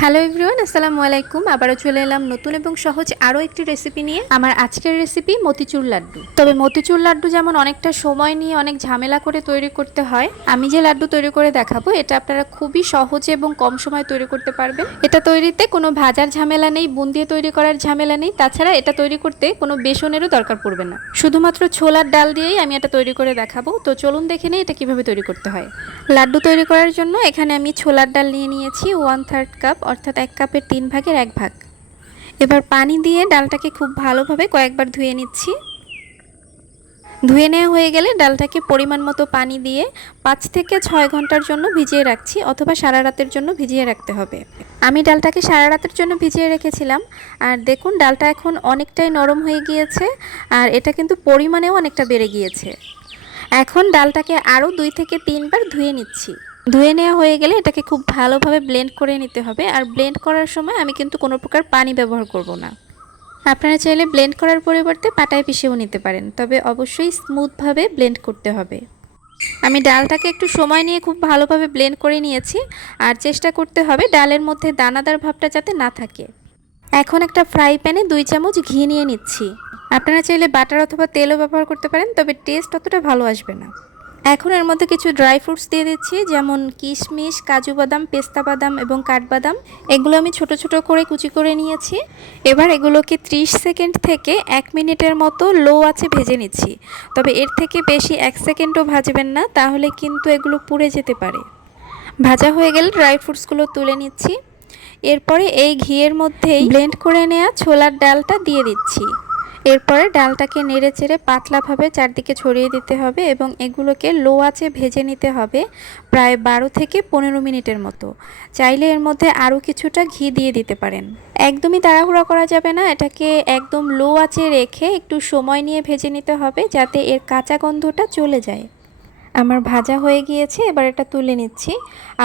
Hello everyone, আসসালামু আলাইকুম। আবারও চলে এলাম নতুন এবং সহজ আরও একটি রেসিপি নিয়ে। আমার আজকের রেসিপি মতিচুর লাড্ডু। তবে মতিচুর লাড্ডু যেমন অনেকটা সময় নিয়ে অনেক ঝামেলা করে তৈরি করতে হয়, আমি যে লাড্ডু তৈরি করে দেখাবো এটা আপনারা খুবই সহজে এবং কম সময় তৈরি করতে পারবেন। এটা তৈরিতে কোনো ভাজার ঝামেলা নেই, বুন দিয়ে তৈরি করার ঝামেলা নেই। তাছাড়া এটা তৈরি করতে কোনো বেসনেরও দরকার পড়বে না, শুধুমাত্র ছোলার ডাল দিয়েই আমি এটা তৈরি করে দেখাবো। তো চলুন দেখে নিই এটা কীভাবে তৈরি করতে হয়। লাড্ডু তৈরি করার জন্য এখানে আমি ছোলার ডাল নিয়ে নিয়েছি 1/3 কাপ, অর্থাৎ 1 কাপের 3 ভাগের 1 ভাগ। এবার পানি দিয়ে ডালটাকে খুব ভালোভাবে কয়েকবার ধুয়ে নিচ্ছি। ধুয়ে নেওয়া হয়ে গেলে ডালটাকে পরিমাণ মতো পানি দিয়ে 5 থেকে 6 ঘন্টার জন্য ভিজিয়ে রাখছি, অথবা সারা রাতের জন্য ভিজিয়ে রাখতে হবে। আমি ডালটাকে সারা রাতের জন্য ভিজিয়ে রেখেছিলাম। আর দেখুন ডালটা এখন অনেকটাই নরম হয়ে গিয়েছে, আর এটা কিন্তু পরিমাণেও অনেকটা বেড়ে গিয়েছে। এখন ডালটাকে আরও 2 থেকে 3 বার ধুয়ে নিচ্ছি। ধুয়ে নেওয়া হয়ে গেলে এটাকে খুব ভালোভাবে ব্লেন্ড করে নিতে হবে। আর ব্লেন্ড করার সময় আমি কিন্তু কোনো প্রকার পানি ব্যবহার করব না। আপনারা চাইলে ব্লেন্ড করার পরিবর্তে পাটায় পিষেও নিতে পারেন, তবে অবশ্যই স্মুথভাবে ব্লেন্ড করতে হবে। আমি ডালটাকে একটু সময় নিয়ে খুব ভালোভাবে ব্লেন্ড করে নিয়েছি। আর চেষ্টা করতে হবে ডালের মধ্যে দানাদার ভাবটা যাতে না থাকে। এখন একটা ফ্রাই প্যানে 2 চামচ ঘি নিয়ে নিচ্ছি। আপনারা চাইলে বাটার অথবা তেলও ব্যবহার করতে পারেন, তবে টেস্ট অতটা ভালো আসবে না। এখন এর মধ্যে কিছু ড্রাই ফ্রুটস দিয়ে দিচ্ছি, যেমন কিশমিশ, কাজু বাদাম, পেস্তা বাদাম এবং কাঠবাদাম। এগুলো আমি ছোট ছোট করে কুচি করে নিয়েছি। এবার এগুলোকে 30 সেকেন্ড থেকে 1 মিনিটের মতো লো আঁচে ভেজে নিচ্ছি। তবে এর থেকে বেশি 1 সেকেন্ডও ভাজবেন না, তাহলে কিন্তু এগুলো পুড়ে যেতে পারে। ভাজা হয়ে গেলে ড্রাই ফ্রুটসগুলো তুলে নিচ্ছি। এরপরে এই ঘিয়ের মধ্যেই ব্লেন্ড করে নেওয়া ছোলার ডালটা দিয়ে দিচ্ছি। এরপরে ডালটাকে নেড়ে চেড়ে পাতলাভাবে চারদিকে ছড়িয়ে দিতে হবে এবং এগুলোকে লো আঁচে ভেজে নিতে হবে প্রায় 12 থেকে 15 মিনিটের মতো। চাইলে এর মধ্যে আরও কিছুটা ঘি দিয়ে দিতে পারেন। একদমই তাড়াহুড়া করা যাবে না, এটাকে একদম লো আঁচে রেখে একটু সময় নিয়ে ভেজে নিতে হবে, যাতে এর কাঁচা গন্ধটা চলে যায়। আমার ভাজা হয়ে গিয়েছে, এবার এটা তুলে নিচ্ছি।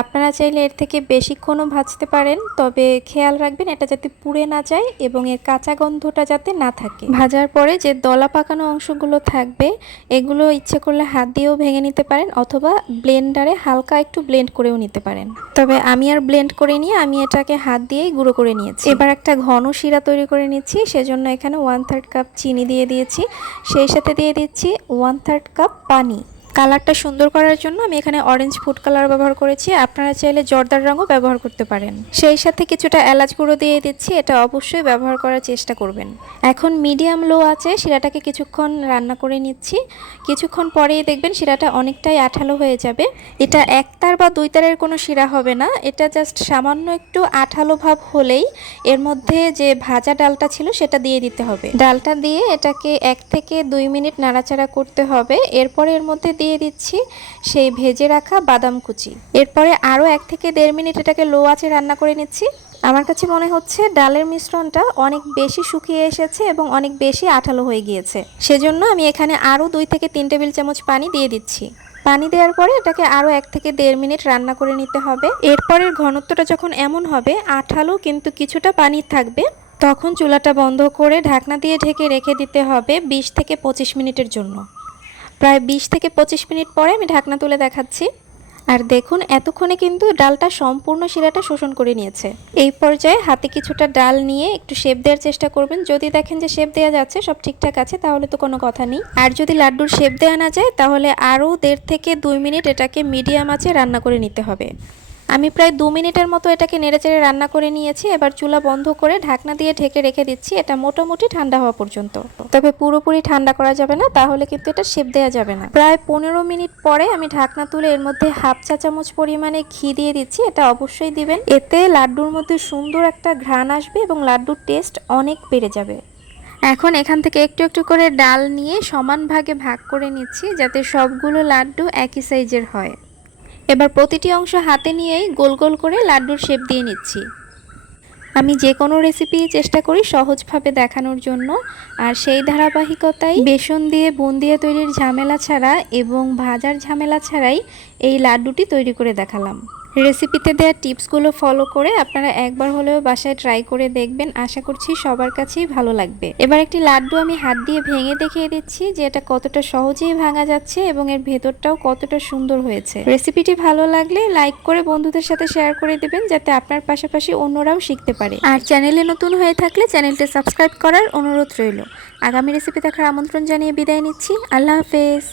আপনারা চাইলে এর থেকে বেশিক্ষণও ভাজতে পারেন, তবে খেয়াল রাখবেন এটা যাতে পুড়ে না যায় এবং এর কাঁচা গন্ধটা যাতে না থাকে। ভাজার পরে যে দলা পাকানো অংশগুলো থাকবে, এগুলো ইচ্ছে করলে হাত দিয়েও ভেঙে নিতে পারেন, অথবা ব্লেন্ডারে হালকা একটু ব্লেন্ড করেও নিতে পারেন। তবে আমি আর ব্লেন্ড করে নিয়ে আমি এটাকে হাত দিয়েই গুঁড়ো করে নিয়েছি। এবার একটা ঘন শিরা তৈরি করে নিচ্ছি, সেজন্য এখানে 1/3 কাপ চিনি দিয়ে দিয়েছি। সেই সাথে দিয়ে দিচ্ছি 1/3 কাপ পানি। কালারটা সুন্দর করার জন্য আমি এখানে অরেঞ্জ ফুড কালার ব্যবহার করেছি, আপনারা চাইলে জর্দার রঙও ব্যবহার করতে পারেন। সেই সাথে কিছুটা এলাচ গুঁড়ো দিয়ে দিচ্ছি, এটা অবশ্যই ব্যবহার করার চেষ্টা করবেন। এখন মিডিয়াম লো আছে শিরাটাকে কিছুক্ষণ রান্না করে নিচ্ছি। কিছুক্ষণ পরেই দেখবেন শিরাটা অনেকটাই আঠালো হয়ে যাবে। এটা একতার বা দুইতারের কোনো শিরা হবে না, এটা জাস্ট সামান্য একটু আঠালো ভাব হলেই এর মধ্যে যে ভাজা ডালটা ছিল সেটা দিয়ে দিতে হবে। ডালটা দিয়ে এটাকে 1 থেকে 2 মিনিট নাড়াচাড়া করতে হবে। এরপরে এর মধ্যে দিয়ে দিচ্ছি সেই ভেজে রাখা বাদাম কুচি। এরপরে আরও 1 থেকে 1.5 মিনিট এটাকে লো আঁচে রান্না করে নিচ্ছি। আমার কাছে মনে হচ্ছে ডালের মিশ্রণটা অনেক বেশি শুকিয়ে এসেছে এবং অনেক বেশি আঠালো হয়ে গিয়েছে, সেজন্য আমি এখানে আরও 2 থেকে 3 টেবিল চামচ পানি দিয়ে দিচ্ছি। পানি দেওয়ার পরে এটাকে আরও 1 থেকে 1.5 মিনিট রান্না করে নিতে হবে। এরপরের ঘনত্বটা যখন এমন হবে, আঠালো কিন্তু কিছুটা পানি থাকবে, তখন চুলাটা বন্ধ করে ঢাকনা দিয়ে ঢেকে রেখে দিতে হবে 20 থেকে 25 মিনিটের জন্য। প্রায় 20 থেকে 25 মিনিট পরে আমি ঢাকনা তুলে দেখাচ্ছি। আর দেখুন এতক্ষণে কিন্তু ডালটা সম্পূর্ণ শিরাটা শোষণ করে নিয়েছে। এই পর্যায়ে হাতে কিছুটা ডাল নিয়ে একটু শেপ দেওয়ার চেষ্টা করবেন। যদি দেখেন যে শেপ দেওয়া যাচ্ছে, সব ঠিকঠাক আছে, তাহলে তো কোনো কথা নেই। আর যদি লাড্ডুর শেপ দেওয়া না যায়, তাহলে আরও 1.5 থেকে 2 মিনিট এটাকে মিডিয়াম আঁচে রান্না করে নিতে হবে। আমি প্রায় 2 মিনিটের মতো এটাকে নেড়েচেড়ে রান্না করে নিয়েছি। এবার চুলা বন্ধ করে ঢাকনা দিয়ে ঢেকে রেখে দিচ্ছি, এটা মোটামুটি ঠান্ডা হওয়া পর্যন্ত। তবে পুরোপুরি ঠান্ডা করা যাবে না, তাহলে কিন্তু এটা শেপ দেওয়া যাবে না। প্রায় 15 মিনিট পরে আমি ঢাকনা তুলে এর মধ্যে 1/2 চা চামচ পরিমাণে ঘি দিয়ে দিচ্ছি, এটা অবশ্যই দিবেন। এতে লাড্ডুর মধ্যে সুন্দর একটা ঘ্রাণ আসবে এবং লাড্ডুর টেস্ট অনেক বেড়ে যাবে। এখন এখান থেকে একটু একটু করে ডাল নিয়ে সমান ভাগে ভাগ করে নিচ্ছি, যাতে সবগুলো লাড্ডু একই সাইজের হয়। এবার প্রতিটি অংশ হাতে নিয়েই গোল গোল করে লাড্ডুর শেপ দিয়ে নিচ্ছি। আমি যে কোনো রেসিপি চেষ্টা করি সহজভাবে দেখানোর জন্য, আর সেই ধারাবাহিকতায় বেসন দিয়ে বুন দিয়ে তৈরির ঝামেলা ছাড়া এবং ভাজার ঝামেলা ছাড়াই এই লাড্ডুটি তৈরি করে দেখালাম। রেসিপিতে দেওয়া টিপসগুলো ফলো করে আপনারা একবার হলেও বাসায় ট্রাই করে দেখবেন। আশা করছি সবার কাছেই ভালো লাগবে। এবার একটি লাড্ডু আমি হাত দিয়ে ভেঙে দেখিয়ে দিচ্ছি যে এটা কতটা সহজেই ভাঙা যাচ্ছে এবং এর ভেতরটাও কতটা সুন্দর হয়েছে। রেসিপিটি ভালো লাগলে লাইক করে বন্ধুদের সাথে শেয়ার করে দেবেন যাতে আপনার পাশাপাশি অন্যরাও শিখতে পারে। আর চ্যানেলে নতুন হয়ে থাকলে চ্যানেলটি সাবস্ক্রাইব করার অনুরোধ রইল। আগামী রেসিপি দেখার আমন্ত্রণ জানিয়ে বিদায় নিচ্ছি। আল্লাহ হাফেজ।